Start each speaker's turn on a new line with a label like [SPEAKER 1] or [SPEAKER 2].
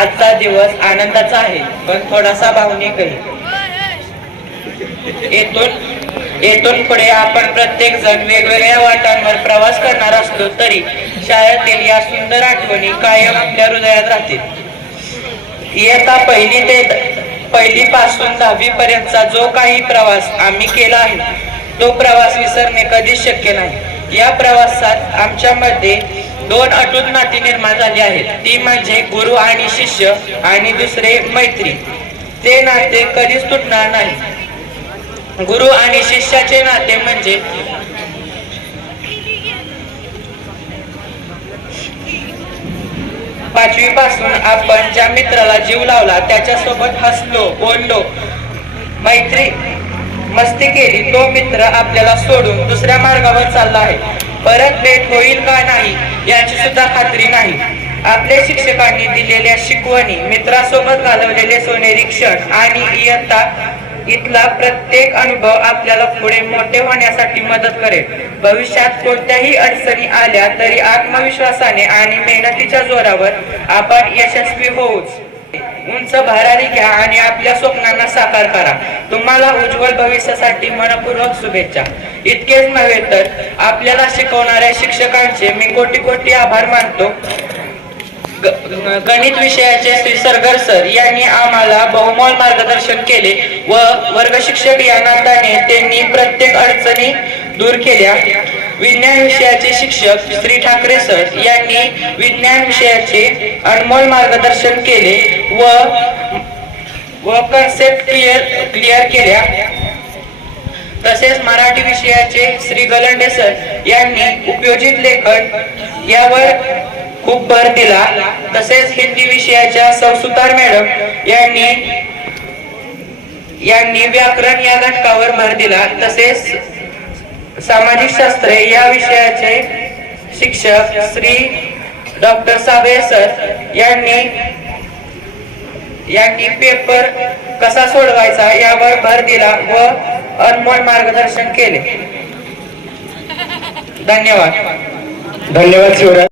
[SPEAKER 1] आनंदाचा आहे पण थोडासा भावनिकही येथून येथून पुढे आपण प्रत्येक जण वेगवेगळ्या वाटांवर प्रवास करणार असलो तरी शाळेतील या सुंदर आठवणी कायम आपल्या हृदयात राहतील. इयत्ता पहिली ते पहिली पासून दहावी पर्यंतचा जो काही प्रवास आम्ही केला आहे तो प्रवास विसरणे कधीच शक्य नाही. या प्रवासात आमच्यामध्ये दोन अटूट नाती निर्माण झाली आहेत. ती म्हणजे गुरु आणि शिष्य आणि दुसरे मैत्री. ते नाते कधीच तुटणार नाही. गुरु आणि शिष्याचे नाते म्हणजे पाचवी पासून आपण ज्या मित्राला जीव लावला त्याच्यासोबत हसलो बोललो मैत्री मस्ती केली तो मित्र आपल्याला सोडून दुसऱ्या मार्गावर चालला आहे. परत भेट होईल का नाही याची सुद्धा खात्री नाही. आपल्या शिक्षकांनी दिलेल्या शिकवणी मित्रासोबत घालवलेले सोनेरी क्षण आणि इयत्ता इथला प्रत्येक अनुभव आपल्याला पुढे मोठे होण्यासाठी मदत करेल. भविष्यात कोणत्याही अडचणी आल्या तरी आत्मविश्वासाने आणि मेहनतीच्या जोरावर आपण यशस्वी होऊच. उंच भरारी घ्या आणि आपल्या स्वप्नांना साकार करा. तुम्हाला उज्ज्वल भविष्यासाठी मनपूर्वक शुभेच्छा. इतकेच नव्हे तर आपल्याला शिकवणाऱ्या शिक्षकांचे मी कोटी कोटी आभार मानतो. ग- गणित विषयाचे श्री सरगर सर यांनी आम्हाला बहुमोल मार्गदर्शन केले व वर्ग शिक्षक या त्यांनी प्रत्येक अडचणी दूर केल्या. विज्ञान विषयाचे शिक्षक श्री ठाकरे सर यांनी विज्ञान विषयाचे अनमोल मार्गदर्शन केले व व कन्सेप्ट क्लिअर क्लिअर केल्या. तसेच मराठी विषयाचे श्री गलंडे सर यांनी उपयोजित लेखन यावर खूप भर दिला. तसेच हिंदी विषयाच्या संसुतार मॅडम यांनी यांनी व्याकरण या घटकावर भर दिला. तसेच सामाजिक शास्त्रे या विषयाचे शिक्षक श्री डॉक्टर साबळे सर यांनी यांनी पेपर कसा सोडवायचा यावर भर दिला व अनमोल मार्गदर्शन केले. धन्यवाद.
[SPEAKER 2] धन्यवाद शिवराज.